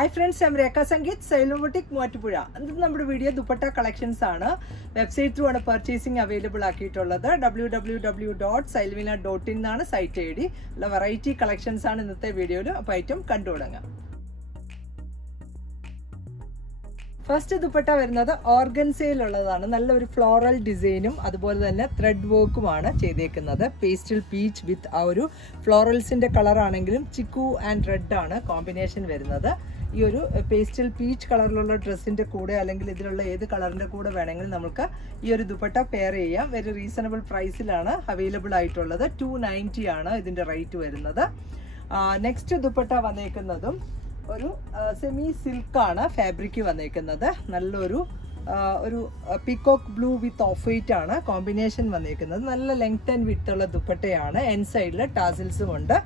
Hi friends, I'm Rekha Sangeet, Salon Boutique, Muatupuzha. This is our video Dupatta collections. Website through purchasing available www.silvina.in site ID. Variety collections in this video. Item control. First dupatta വരുന്നത് ഓർഗൻസയിലുള്ളതാണ്. നല്ലൊരു floral ഡിസൈനും അതുപോലെ തന്നെ thread വർക്കുമാണ് ചെയ്തേക്കുന്നത്. Pastel peach വിത്ത് ആ ഒരു ഫ്ലോറൽസിന്റെ colour ആണെങ്കിലും chikoo and red ആണ് കോമ്പിനേഷൻ വരുന്നത്. ഈ ഒരു പേസ്റ്റൽ പീച്ച് കളറിലുള്ള ഡ്രസ്സിന്റെ കൂടെ അല്ലെങ്കിൽ ഇതിലുള്ള ഏത് കളറിന്റെ കൂടെ വേണമെങ്കിലും നമുക്ക് ഈ ഒരു ദുപ്പട്ട പെയർ ചെയ്യാം. വെരി റീസണബിൾ പ്രൈസിലാണ് അവൈലബിൾ ആയിട്ടുള്ളത്. 290 ആണ് ഇതിന്റെ റേറ്റ് വരുന്നത്. നെക്സ്റ്റ് ദുപ്പട്ട വന്നേക്കുന്നതും ഒരു സെമി സിൽക്കാണ് ഫാബ്രിക് വന്നേക്കുന്നത്. നല്ലൊരു peacock blue width of white ആണ് കോമ്പിനേഷൻ വന്നേക്കുന്നത്. നല്ല ലെങ്ത് ആൻഡ് വിഡ്ത്ത് ഉള്ള ദുപ്പട്ടയാണ്. എൻ സൈഡിൽ ടാസിൽസും ഉണ്ട്.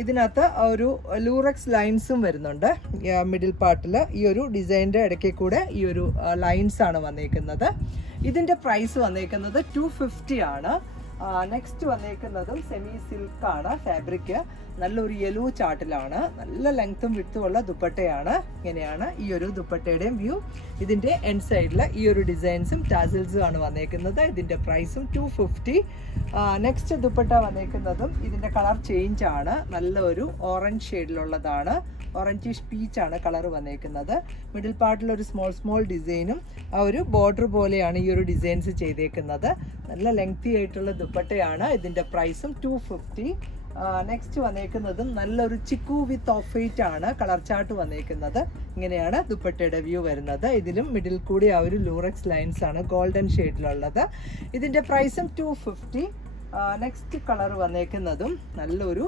ഇതിനകത്ത് ഒരു ലൂറക്സ് ലൈൻസും വരുന്നുണ്ട്. മിഡിൽ പാർട്ടിൽ ഈ ഒരു ഡിസൈനിൻ്റെ ഇടയ്ക്ക് കൂടെ ഈ ഒരു ലൈൻസ് ആണ് വന്നേക്കുന്നത്. ഇതിൻ്റെ പ്രൈസ് വന്നേക്കുന്നത് 250 ആണ്. നെക്സ്റ്റ് വന്നേക്കുന്നതും സെമി സിൽക്കാണ് ഫാബ്രിക്. നല്ലൊരു യെല്ലോ ചാർട്ടിലാണ്. നല്ല ലെങ്ത്തും വിഡ്ത്തും ഉള്ള ദുപ്പട്ടയാണ്. ഇങ്ങനെയാണ് ഈ ഒരു ദുപ്പട്ടയുടെയും വ്യൂ. ഇതിൻ്റെ എൻ സൈഡിൽ ഈ ഒരു ഡിസൈൻസും ടാസിൽസും ആണ് വന്നേക്കുന്നത്. ഇതിൻ്റെ പ്രൈസും 250. നെക്സ്റ്റ് ദുപ്പട്ട വന്നേക്കുന്നതും ഇതിൻ്റെ കളർ ചേഞ്ച് ആണ്. നല്ലൊരു ഓറഞ്ച് ഷെയ്ഡിലുള്ളതാണ്. ഓറഞ്ചിഷ് പീച്ചാണ് കളർ വന്നേക്കുന്നത്. മിഡിൽ പാർട്ടിൽ ഒരു സ്മോൾ ഡിസൈനും ആ ഒരു ബോർഡർ പോലെയാണ് ഈ ഒരു ഡിസൈൻസ് ചെയ്തേക്കുന്നത്. നല്ല ലെങ്തി ആയിട്ടുള്ള ദുപ്പട്ടയാണ്. ഇതിൻ്റെ പ്രൈസും 250. നെക്സ്റ്റ് വന്നേക്കുന്നതും നല്ലൊരു ചിക്കു വിത്ത് ഓഫ് വൈറ്റ് ആണ് കളർ ചാർട്ട് വന്നേക്കുന്നത്. ഇങ്ങനെയാണ് ദുപ്പട്ടയുടെ വ്യൂ വരുന്നത്. ഇതിലും മിഡിൽ കൂടി ആ ഒരു ലൂറക്സ് ലൈൻസ് ആണ് ഗോൾഡൻ ഷെയ്ഡിലുള്ളത്. ഇതിൻ്റെ പ്രൈസും 250. നെക്സ്റ്റ് കളർ വന്നേക്കുന്നതും നല്ലൊരു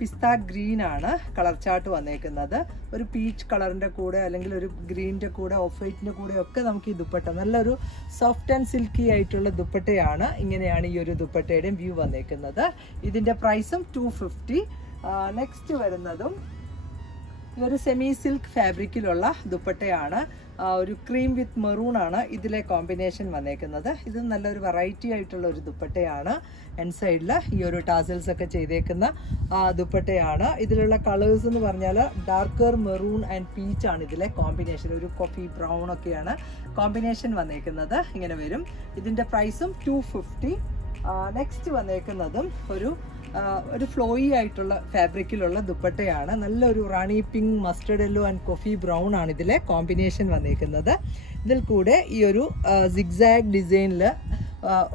പിസ്ത ഗ്രീൻ ആണ് കളർ ചാർട്ട് വന്നേക്കുന്നത്. ഒരു പീച്ച് കളറിൻ്റെ കൂടെ അല്ലെങ്കിൽ ഒരു ഗ്രീനിൻ്റെ കൂടെ ഓഫ് വൈറ്റിൻ്റെ കൂടെ ഒക്കെ നമുക്ക് ഈ ദുപ്പട്ട നല്ലൊരു സോഫ്റ്റ് ആൻഡ് സിൽക്കി ആയിട്ടുള്ള ദുപ്പട്ടയാണ്. ഇങ്ങനെയാണ് ഈ ഒരു ദുപ്പട്ടയുടെയും വ്യൂ വന്നേക്കുന്നത്. ഇതിൻ്റെ പ്രൈസും 250. നെക്സ്റ്റ് വരുന്നതും ഈ ഒരു സെമി സിൽക്ക് ഫാബ്രിക്കിലുള്ള ദുപ്പട്ടയാണ്. ഒരു ക്രീം വിത്ത് മെറൂൺ ആണ് ഇതിലെ കോമ്പിനേഷൻ വന്നേക്കുന്നത്. ഇത് നല്ലൊരു വെറൈറ്റി ആയിട്ടുള്ള ഒരു ദുപ്പട്ടയാണ്. എൻ സൈഡിൽ ഈ ഒരു ടാസൽസ് ഒക്കെ ചെയ്തേക്കുന്ന ദുപ്പട്ടയാണ്. ഇതിലുള്ള കളേഴ്സ് എന്ന് പറഞ്ഞാൽ ഡാർക്കർ മെറൂൺ ആൻഡ് പീച്ച് ആണ് ഇതിലെ കോമ്പിനേഷൻ. ഒരു കോഫി ബ്രൗൺ ഒക്കെയാണ് കോമ്പിനേഷൻ വന്നേക്കുന്നത്. ഇങ്ങനെ വരും. ഇതിൻ്റെ പ്രൈസും 250. നെക്സ്റ്റ് വന്നേക്കുന്നതും ഒരു ഫ്ലോയി ആയിട്ടുള്ള ഫാബ്രിക്കിലുള്ള ദുപ്പട്ടയാണ്. നല്ലൊരു Rani pink, mustard yellow and coffee brown ആണ് ഇതിലെ കോമ്പിനേഷൻ വന്നേക്കുന്നത്. ഇതിൽ കൂടെ ഈ ഒരു സിഗ്സാഗ് ഡിസൈനിൽ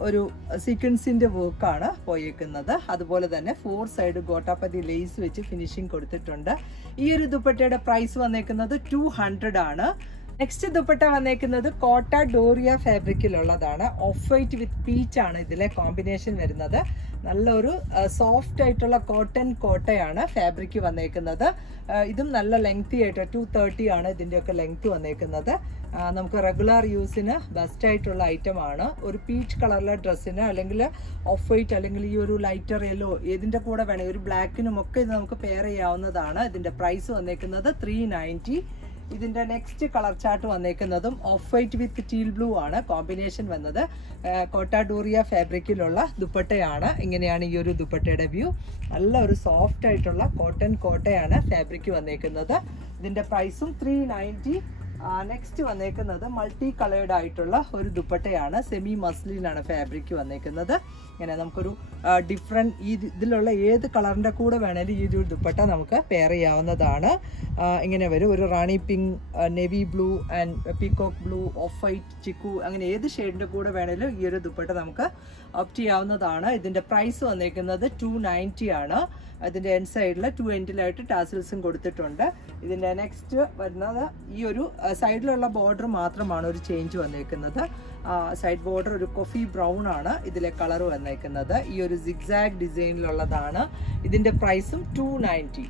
ഒരു സീക്വൻസിൻ്റെ വർക്കാണ് പോയേക്കുന്നത്. അതുപോലെ തന്നെ 4 സൈഡ് ഗോട്ടാപ്പതി ലേസ് വെച്ച് ഫിനിഷിങ് കൊടുത്തിട്ടുണ്ട്. ഈ ഒരു ദുപ്പട്ടയുടെ പ്രൈസ് വന്നേക്കുന്നത് 200 ആണ്. നെക്സ്റ്റ് ദുപ്പട്ട വന്നേക്കുന്നത് കോട്ട ഡോറിയ ഫാബ്രിക്കിലുള്ളതാണ്. ഓഫ് വൈറ്റ് വിത്ത് പീച്ച് ആണ് ഇതിലെ കോമ്പിനേഷൻ വരുന്നത്. നല്ലൊരു സോഫ്റ്റ് ആയിട്ടുള്ള കോട്ടൺ കോട്ടയാണ് ഫാബ്രിക് വന്നേക്കുന്നത്. ഇതും നല്ല ലെങ്തി ആയിട്ട് 230 ആണ് ഇതിൻ്റെയൊക്കെ ലെങ്ത് വന്നേക്കുന്നത്. നമുക്ക് റെഗുലർ യൂസിന് ബെസ്റ്റ് ആയിട്ടുള്ള ഐറ്റം ആണ്. ഒരു പീച്ച് കളറിലെ ഡ്രസ്സിന് അല്ലെങ്കിൽ ഓഫ് വൈറ്റ് അല്ലെങ്കിൽ ഈ ഒരു ലൈറ്റർ യെല്ലോ ഏതിൻ്റെ കൂടെ വേണമെങ്കിൽ ഒരു ബ്ലാക്കിനും ഒക്കെ ഇത് നമുക്ക് പെയർ ചെയ്യാവുന്നതാണ്. ഇതിൻ്റെ പ്രൈസ് വന്നേക്കുന്നത് 390. ഇതിൻ്റെ നെക്സ്റ്റ് കളർ ചാർട്ട് വന്നേക്കുന്നതും off white with teal blue ആണ് കോമ്പിനേഷൻ വന്നത്. കോട്ടാഡോറിയ ഫാബ്രിക്കിലുള്ള ദുപ്പട്ടയാണ്. ഇങ്ങനെയാണ് ഈ ഒരു ദുപ്പട്ടയുടെ വ്യൂ. നല്ല ഒരു സോഫ്റ്റ് ആയിട്ടുള്ള കോട്ടൺ കോട്ടയാണ് ഫാബ്രിക് വന്നേക്കുന്നത്. ഇതിൻ്റെ പ്രൈസും 390. നെക്സ്റ്റ് വന്നേക്കുന്നത് മൾട്ടി കളേർഡ് ആയിട്ടുള്ള ഒരു ദുപ്പട്ടയാണ്. സെമി മസ്ലിനാണ് ഫാബ്രിക് വന്നേക്കുന്നത്. ഇങ്ങനെ നമുക്കൊരു ഡിഫറെൻറ്റ് ഇതിലുള്ള ഏത് കളറിൻ്റെ കൂടെ വേണേലും ഈ ഒരു ദുപ്പട്ട നമുക്ക് പെയർ ചെയ്യാവുന്നതാണ്. ഇങ്ങനെ വരും. ഒരു Rani pink, navy blue and peacock blue, off white, chikoo അങ്ങനെ ഏത് ഷെയ്ഡിൻ്റെ കൂടെ വേണേലും ഈ ഒരു ദുപ്പട്ട നമുക്ക് ഓപ്റ്റ് ചെയ്യാവുന്നതാണ്. ഇതിൻ്റെ പ്രൈസ് വന്നേക്കുന്നത് 290 ആണ്. അതിൻ്റെ എൻ സൈഡിൽ 2 എൻഡിലായിട്ട് ടാസിൽസും കൊടുത്തിട്ടുണ്ട്. ഇതിൻ്റെ നെക്സ്റ്റ് വരുന്നത് ഈ ഒരു സൈഡിലുള്ള ബോർഡർ മാത്രമാണ് ഒരു ചേഞ്ച് വന്നേക്കുന്നത്. സൈഡ് ബോർഡർ ഒരു കോഫി ബ്രൗൺ ആണ് ഇതിലെ കളർ വന്നേക്കുന്നത്. ഈ ഒരു സിഗ്സാഗ് ഡിസൈനിലുള്ളതാണ്. ഇതിൻ്റെ പ്രൈസും 290.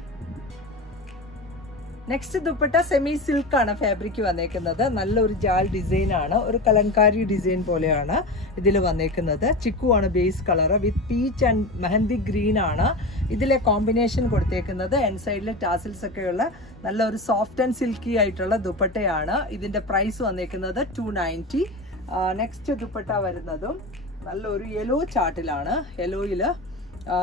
നെക്സ്റ്റ് ദുപ്പട്ട സെമി സിൽക്കാണ് ഫാബ്രിക് വന്നേക്കുന്നത്. നല്ലൊരു ജാൽ ഡിസൈൻ ആണ്. ഒരു കലങ്കാരി ഡിസൈൻ പോലെയാണ് ഇതിൽ വന്നേക്കുന്നത്. ചിക്കു ആണ് base colour with peach and mehndi green ആണ് ഇതിലെ കോമ്പിനേഷൻ കൊടുത്തേക്കുന്നത്. എൻ സൈഡിൽ ടാസിൽസ് ഒക്കെയുള്ള നല്ലൊരു സോഫ്റ്റ് ആൻഡ് സിൽക്കി ആയിട്ടുള്ള ദുപ്പട്ടയാണ്. ഇതിൻ്റെ പ്രൈസ് വന്നേക്കുന്നത് 290. നെക്സ്റ്റ് ദുപ്പട്ട വരുന്നതും നല്ലൊരു യെല്ലോ ചാർട്ടിലാണ്. യെല്ലോയിൽ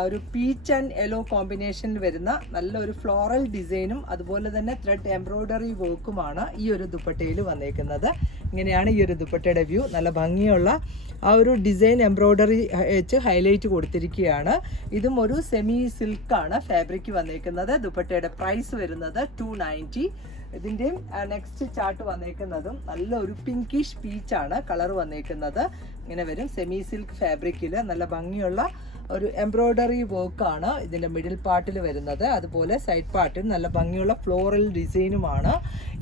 ഒരു പീച്ച് ആൻഡ് യെല്ലോ കോമ്പിനേഷനിൽ വരുന്ന നല്ലൊരു ഫ്ലോറൽ ഡിസൈനും അതുപോലെ തന്നെ ത്രെഡ് എംബ്രോയ്ഡറി വർക്കുമാണ് ഈ ഒരു ദുപ്പട്ടയിൽ വന്നേക്കുന്നത്. ഇങ്ങനെയാണ് ഈ ഒരു ദുപ്പട്ടയുടെ വ്യൂ. നല്ല ഭംഗിയുള്ള ആ ഒരു ഡിസൈൻ എംബ്രോയ്ഡറി വെച്ച് ഹൈലൈറ്റ് കൊടുത്തിരിക്കുകയാണ്. ഇതും ഒരു സെമി സിൽക്കാണ് ഫാബ്രിക് വന്നേക്കുന്നത്. ദുപ്പട്ടയുടെ പ്രൈസ് വരുന്നത് 290. ഇതിൻ്റെയും നെക്സ്റ്റ് ചാർട്ട് വന്നേക്കുന്നതും നല്ലൊരു പിങ്കിഷ് പീച്ചാണ് കളർ വന്നേക്കുന്നത്. ഇങ്ങനെ വരും സെമി സിൽക്ക് ഫാബ്രിക്കിൽ നല്ല ഭംഗിയുള്ള ഒരു എംബ്രോയ്ഡറി വർക്കാണ് ഇതിൻ്റെ മിഡിൽ പാർട്ടിൽ വരുന്നത്. അതുപോലെ സൈഡ് പാർട്ടിൽ നല്ല ഭംഗിയുള്ള ഫ്ലോറൽ ഡിസൈനുമാണ്.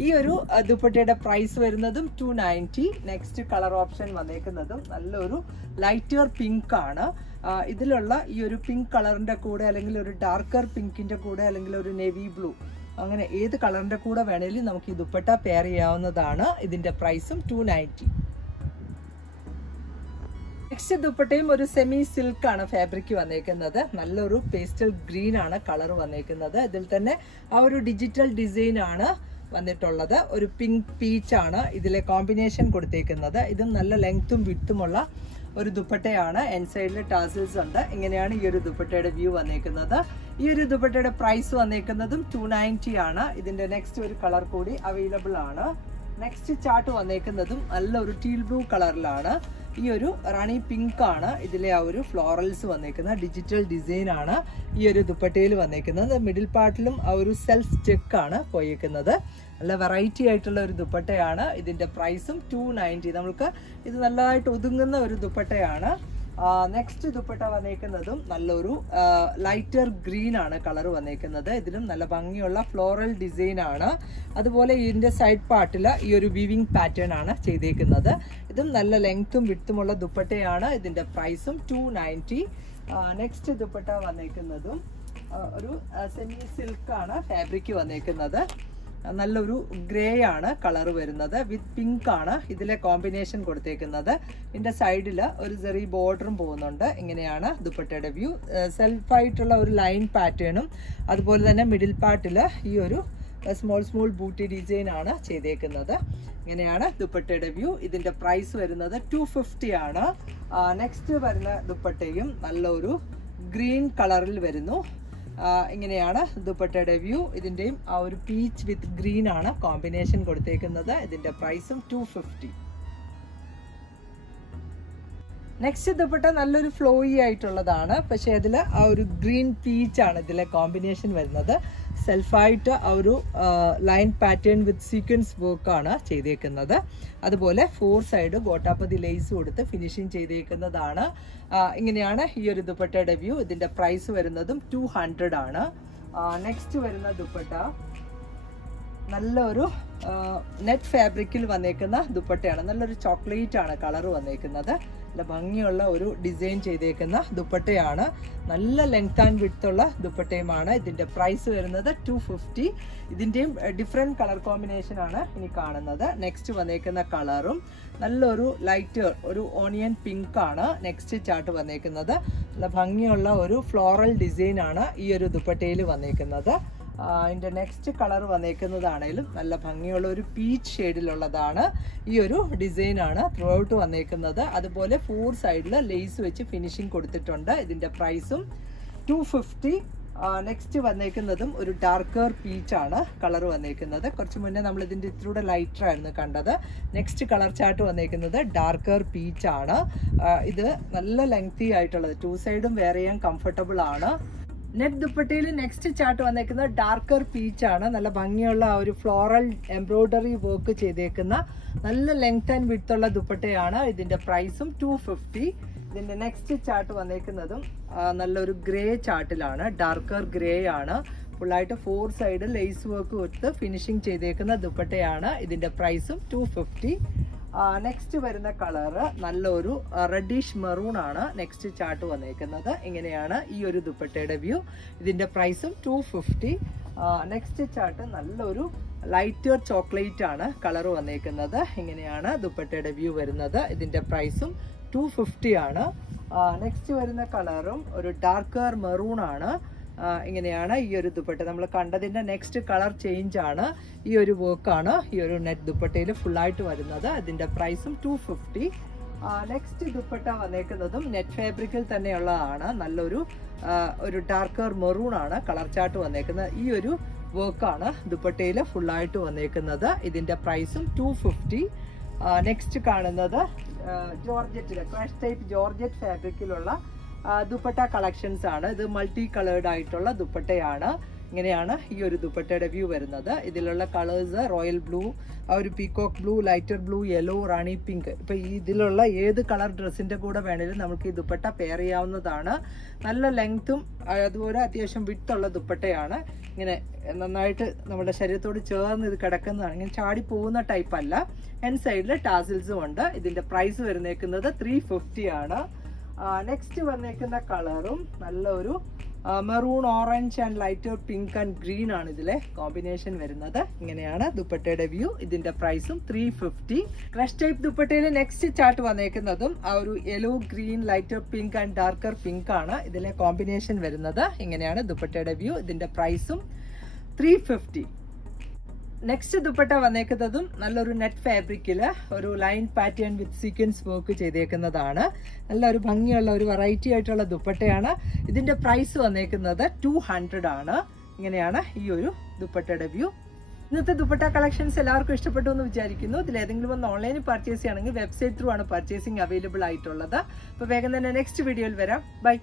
ഈ ഒരു ദുപ്പട്ടയുടെ പ്രൈസ് വരുന്നതും 290. നെക്സ്റ്റ് കളർ ഓപ്ഷൻ വന്നേക്കുന്നതും നല്ലൊരു ലൈറ്റർ പിങ്ക് ആണ്. ഇതിലുള്ള ഈ ഒരു പിങ്ക് കളറിൻ്റെ കൂടെ അല്ലെങ്കിൽ ഒരു ഡാർക്കർ പിങ്കിൻ്റെ കൂടെ അല്ലെങ്കിൽ ഒരു നേവി ബ്ലൂ അങ്ങനെ ഏത് കളറിൻ്റെ കൂടെ വേണമെങ്കിലും നമുക്ക് ഈ ദുപ്പട്ട പെയർ ചെയ്യാവുന്നതാണ്. ഇതിൻ്റെ പ്രൈസും 290. നെക്സ്റ്റ് ദുപ്പട്ടയും ഒരു സെമി സിൽക്കാണ് ഫാബ്രിക് വന്നേക്കുന്നത്. നല്ലൊരു പേസ്റ്റൽ ഗ്രീൻ ആണ് കളർ വന്നേക്കുന്നത്. ഇതിൽ തന്നെ ആ ഒരു ഡിജിറ്റൽ ഡിസൈൻ ആണ് വന്നിട്ടുള്ളത്. ഒരു പിങ്ക് പീച്ചാണ് ഇതിലെ കോമ്പിനേഷൻ കൊടുത്തേക്കുന്നത്. ഇതും നല്ല ലെങ്ത്തും വിഡ്ത്തുമുള്ള ഒരു ദുപ്പട്ടയാണ്. എൻ സൈഡിൽ ടാസിൽസ് ഉണ്ട്. ഇങ്ങനെയാണ് ഈ ഒരു ദുപ്പട്ടയുടെ വ്യൂ വന്നേക്കുന്നത്. ഈ ഒരു ദുപ്പട്ടയുടെ പ്രൈസ് വന്നേക്കുന്നതും 290 ആണ്. ഇതിന്റെ നെക്സ്റ്റ് ഒരു കളർ കൂടി അവൈലബിൾ ആണ്. നെക്സ്റ്റ് ചാർട്ട് വന്നേക്കുന്നതും നല്ലൊരു ടീൽ ബ്ലൂ കളറിലാണ്. ഈ ഒരു റാണി പിങ്ക് ആണ് ഇതിലെ ആ ഒരു ഫ്ലോറൽസ് വന്നേക്കുന്നത്. ഡിജിറ്റൽ ഡിസൈൻ ആണ് ഈ ഒരു ദുപ്പട്ടയിൽ വന്നേക്കുന്നത്. മിഡിൽ പാർട്ടിലും ആ ഒരു സെൽഫ് ചെക്കാണ് പോയേക്കുന്നത്. നല്ല വെറൈറ്റി ആയിട്ടുള്ള ഒരു ദുപ്പട്ടയാണ്. ഇതിൻ്റെ പ്രൈസും 290. നമുക്ക് ഇത് നല്ലതായിട്ട് ഒതുങ്ങുന്ന ഒരു ദുപ്പട്ടയാണ്. നെക്സ്റ്റ് ദുപ്പട്ട വന്നേക്കുന്നതും നല്ലൊരു ലൈറ്റർ ഗ്രീൻ ആണ് കളർ വന്നേക്കുന്നത്. ഇതിലും നല്ല ഭംഗിയുള്ള ഫ്ലോറൽ ഡിസൈൻ ആണ്. അതുപോലെ ഇതിൻ്റെ സൈഡ് പാർട്ടിൽ ഈ ഒരു വീവിങ് പാറ്റേൺ ആണ് ചെയ്തേക്കുന്നത്. ഇതും നല്ല ലെങ്ത്തും വിഡ്ത്തുമുള്ള ദുപ്പട്ടയാണ്. ഇതിൻ്റെ പ്രൈസും 290. നെക്സ്റ്റ് ദുപ്പട്ട വന്നേക്കുന്നതും ഒരു സെമി സിൽക്കാണ് ഫാബ്രിക് വന്നേക്കുന്നത്. നല്ലൊരു ഗ്രേ ആണ് കളർ വരുന്നത്. വിത്ത് പിങ്ക് ആണ് ഇതിലെ കോമ്പിനേഷൻ കൊടുത്തേക്കുന്നത്. ഇതിൻ്റെ സൈഡിൽ ഒരു ചെറിയ ബോർഡറും പോകുന്നുണ്ട്. ഇങ്ങനെയാണ് ദുപ്പട്ടയുടെ വ്യൂ. സെൽഫായിട്ടുള്ള ഒരു ലൈൻ പാറ്റേണും അതുപോലെ തന്നെ മിഡിൽ പാർട്ടിൽ ഈ ഒരു സ്മോൾ ബൂട്ടി ഡിസൈൻ ആണ് ചെയ്തേക്കുന്നത്. ഇങ്ങനെയാണ് ദുപ്പട്ടയുടെ വ്യൂ. ഇതിൻ്റെ പ്രൈസ് വരുന്നത് 250 ആണ്. നെക്സ്റ്റ് വരുന്ന ദുപ്പട്ടയും നല്ലൊരു ഗ്രീൻ കളറിൽ വരുന്നു. ഇങ്ങനെയാണ് ദുപ്പട്ടയുടെ വ്യൂ. ഇതിൻ്റെയും ആ ഒരു പീച്ച് വിത്ത് ഗ്രീൻ ആണ് കോമ്പിനേഷൻ കൊടുത്തേക്കുന്നത്. ഇതിൻ്റെ പ്രൈസും 250. നെക്സ്റ്റ് ദുപ്പട്ട നല്ലൊരു ഫ്ലോയി ആയിട്ടുള്ളതാണ്. പക്ഷേ അതിൽ ആ ഒരു ഗ്രീൻ പീച്ചാണ് ഇതിലെ കോമ്പിനേഷൻ വരുന്നത്. സെൽഫായിട്ട് ആ ഒരു ലൈൻ പാറ്റേൺ വിത്ത് സീക്വൻസ് വർക്കാണ് ചെയ്തേക്കുന്നത്. അതുപോലെ 4 സൈഡ് ഗോട്ടാപ്പതി ലേസ് കൊടുത്ത് ഫിനിഷിങ് ചെയ്തേക്കുന്നതാണ്. ഇങ്ങനെയാണ് ഈ ഒരു ദുപ്പട്ടയുടെ വ്യൂ. ഇതിൻ്റെ പ്രൈസ് വരുന്നതും 200 ആണ്. നെക്സ്റ്റ് വരുന്ന ദുപ്പട്ട നല്ലൊരു നെറ്റ് ഫാബ്രിക്കിൽ വന്നേക്കുന്ന ദുപ്പട്ടയാണ്. നല്ലൊരു ചോക്ലേറ്റ് ആണ് കളർ വന്നേക്കുന്നത്. നല്ല ഭംഗിയുള്ള ഒരു ഡിസൈൻ ചെയ്തേക്കുന്ന ദുപ്പട്ടയാണ്. നല്ല ലെങ്ത് ആൻഡ് വിഡ്ത്തുള്ള ദുപ്പട്ടയുമാണ്. ഇതിൻ്റെ പ്രൈസ് വരുന്നത് 250. ഇതിൻ്റെയും ഡിഫറെൻറ്റ് കളർ കോമ്പിനേഷൻ ആണ് ഇനി കാണുന്നത്. നെക്സ്റ്റ് വന്നേക്കുന്ന കളറും നല്ലൊരു ലൈറ്റ് ഒരു ഓണിയൻ പിങ്ക് ആണ് നെക്സ്റ്റ് ചാർട്ട് വന്നേക്കുന്നത്. നല്ല ഭംഗിയുള്ള ഒരു ഫ്ലോറൽ ഡിസൈൻ ആണ് ഈ ഒരു ദുപ്പട്ടയിൽ വന്നേക്കുന്നത്. അതിൻ്റെ നെക്സ്റ്റ് കളർ വന്നേക്കുന്നതാണേലും നല്ല ഭംഗിയുള്ള ഒരു പീച്ച് ഷെയ്ഡിലുള്ളതാണ്. ഈ ഒരു ഡിസൈനാണ് ത്രൂ ഔട്ട് വന്നേക്കുന്നത്. അതുപോലെ 4 സൈഡിൽ ലേസ് വെച്ച് ഫിനിഷിങ് കൊടുത്തിട്ടുണ്ട്. ഇതിൻ്റെ പ്രൈസും 250. നെക്സ്റ്റ് വന്നേക്കുന്നതും ഒരു ഡാർക്കർ പീച്ചാണ് കളർ വന്നേക്കുന്നത്. കുറച്ച് മുന്നേ നമ്മൾ ഇതിൻ്റെ ഇത്തിലൂടെ ലൈറ്റർ ആയിരുന്നു കണ്ടത്. നെക്സ്റ്റ് കളർ ചാർട്ട് വന്നേക്കുന്നത് ഡാർക്കർ പീച്ചാണ്. ഇത് നല്ല ലെങ്തി ആയിട്ടുള്ളത്. 2 സൈഡും വെയർ ചെയ്യാൻ കംഫർട്ടബിൾ ആണ്. നെറ്റ് ദുപ്പട്ടയിൽ നെക്സ്റ്റ് ചാർട്ട് വന്നേക്കുന്നത് ഡാർക്കർ പീച്ചാണ്. നല്ല ഭംഗിയുള്ള ആ ഒരു ഫ്ലോറൽ എംബ്രോയ്ഡറി വർക്ക് ചെയ്തേക്കുന്ന നല്ല ലെങ്ത് ആൻഡ് വിഡ്ത്തുള്ള ദുപ്പട്ടയാണ്. ഇതിൻ്റെ പ്രൈസും 250. ഇതിൻ്റെ നെക്സ്റ്റ് ചാർട്ട് വന്നേക്കുന്നതും നല്ലൊരു ഗ്രേ ചാർട്ടിലാണ്. ഡാർക്കർ ഗ്രേ ആണ്. ഫുള്ളായിട്ട് 4 സൈഡ് ലേസ് വർക്ക് കൊടുത്ത് ഫിനിഷിങ് ചെയ്തേക്കുന്ന ദുപ്പട്ടയാണ്. ഇതിൻ്റെ പ്രൈസും 250. നെക്സ്റ്റ് വരുന്ന കളറ് നല്ലൊരു റെഡിഷ് മെറൂൺ ആണ് നെക്സ്റ്റ് ചാർട്ട് വന്നേക്കുന്നത്. ഇങ്ങനെയാണ് ഈ ഒരു ദുപ്പട്ടയുടെ വ്യൂ. ഇതിൻ്റെ പ്രൈസും 250. നെക്സ്റ്റ് ചാർട്ട് നല്ലൊരു ലൈറ്റർ ചോക്ലേറ്റ് ആണ് കളർ വന്നേക്കുന്നത്. ഇങ്ങനെയാണ് ദുപ്പട്ടയുടെ വ്യൂ വരുന്നത്. ഇതിൻ്റെ പ്രൈസും 250 ആണ്. നെക്സ്റ്റ് വരുന്ന കളറും ഒരു ഡാർക്കർ മെറൂൺ ആണ്. ഇങ്ങനെയാണ് ഈ ഒരു ദുപ്പട്ട. നമ്മൾ കണ്ടതിൻ്റെ നെക്സ്റ്റ് കളർ ചേഞ്ച് ആണ്. ഈ ഒരു വർക്കാണ് ഈ ഒരു നെറ്റ് ദുപ്പട്ടയിൽ ഫുള്ളായിട്ട് വരുന്നത്. ഇതിൻ്റെ പ്രൈസും 250. നെക്സ്റ്റ് ദുപ്പട്ട വന്നേക്കുന്നതും നെറ്റ് ഫാബ്രിക്കിൽ തന്നെയുള്ളതാണ്. നല്ലൊരു ഡാർക്കർ മെറൂൺ ആണ് കളർ ചാർട്ട് വന്നേക്കുന്നത്. ഈ ഒരു വർക്കാണ് ദുപ്പട്ടയിൽ ഫുള്ളായിട്ട് വന്നേക്കുന്നത്. ഇതിന്റെ പ്രൈസും 250. നെക്സ്റ്റ് കാണുന്നത് ജോർജറ്റിലെ ക്രഷ് ടൈപ്പ് ജോർജറ്റ് ഫാബ്രിക്കിലുള്ള ദുപ്പട്ട കളക്ഷൻസ് ആണ്. ഇത് മൾട്ടി കളേർഡ് ആയിട്ടുള്ള ദുപ്പട്ടയാണ്. ഇങ്ങനെയാണ് ഈ ഒരു ദുപ്പട്ടയുടെ വ്യൂ വരുന്നത്. ഇതിലുള്ള കളേഴ്സ് റോയൽ ബ്ലൂ, ഒരു peacock blue, lighter blue, yellow, Rani pink. ഇപ്പൊ ഇതിലുള്ള ഏത് കളർ ഡ്രസ്സിന്റെ കൂടെ വേണേലും നമുക്ക് ഈ ദുപ്പട്ട പെയർ ചെയ്യാവുന്നതാണ്. നല്ല ലെങ്ത്തും അതുപോലെ അത്യാവശ്യം വിട്ടുള്ള ദുപ്പട്ടയാണ്. ഇങ്ങനെ നന്നായിട്ട് നമ്മുടെ ശരീരത്തോട് ചേർന്ന് ഇത് കിടക്കുന്നതാണ്. ഇങ്ങനെ ചാടി പോകുന്ന ടൈപ്പ് അല്ല. എൻ സൈഡിൽ ടാസിൽസും ഉണ്ട്. ഇതിന്റെ പ്രൈസ് വരുന്നേക്കുന്നത് 350 ആണ്. നെക്സ്റ്റ് വന്നേക്കുന്ന കളറും നല്ലൊരു maroon, orange and lighter pink and green ആണ് ഇതിലെ കോമ്പിനേഷൻ വരുന്നത്. ഇങ്ങനെയാണ് ദുപ്പട്ടയുടെ വ്യൂ. ഇതിന്റെ പ്രൈസും 350. ക്രഷ് ടൈപ്പ് ദുപ്പട്ടയിൽ നെക്സ്റ്റ് ചാർട്ട് വന്നേക്കുന്നതും ആ ഒരു yellow, green, lighter pink and darker pink ആണ് ഇതിലെ കോമ്പിനേഷൻ വരുന്നത്. ഇങ്ങനെയാണ് ദുപ്പട്ടയുടെ വ്യൂ. ഇതിന്റെ പ്രൈസും 350. നെക്സ്റ്റ് ദുപ്പട്ട വന്നേക്കുന്നതും നല്ലൊരു നെറ്റ് ഫാബ്രിക്കില് ഒരു line pattern with sequence work ചെയ്തേക്കുന്നതാണ്. നല്ലൊരു ഭംഗിയുള്ള ഒരു വെറൈറ്റി ആയിട്ടുള്ള ദുപ്പട്ടയാണ്. ഇതിന്റെ പ്രൈസ് വന്നേക്കുന്നത് 200 ആണ്. ഇങ്ങനെയാണ് ഈ ഒരു ദുപ്പട്ടയുടെ വ്യൂ. ഇന്നത്തെ ദുപ്പട്ട കളക്ഷൻസ് എല്ലാവർക്കും ഇഷ്ടപ്പെട്ടു എന്ന് വിചാരിക്കുന്നു. ഇതിൽ ഏതെങ്കിലും ഒന്ന് ഓൺലൈനിൽ പർച്ചേസ് ചെയ്യണമെങ്കിൽ വെബ്സൈറ്റ് ത്രൂ ആണ് പർച്ചേസിംഗ് അവൈലബിൾ ആയിട്ടുള്ളത്. അപ്പോൾ വേഗം തന്നെ നെക്സ്റ്റ് വീഡിയോയിൽ വരാം. ബൈ.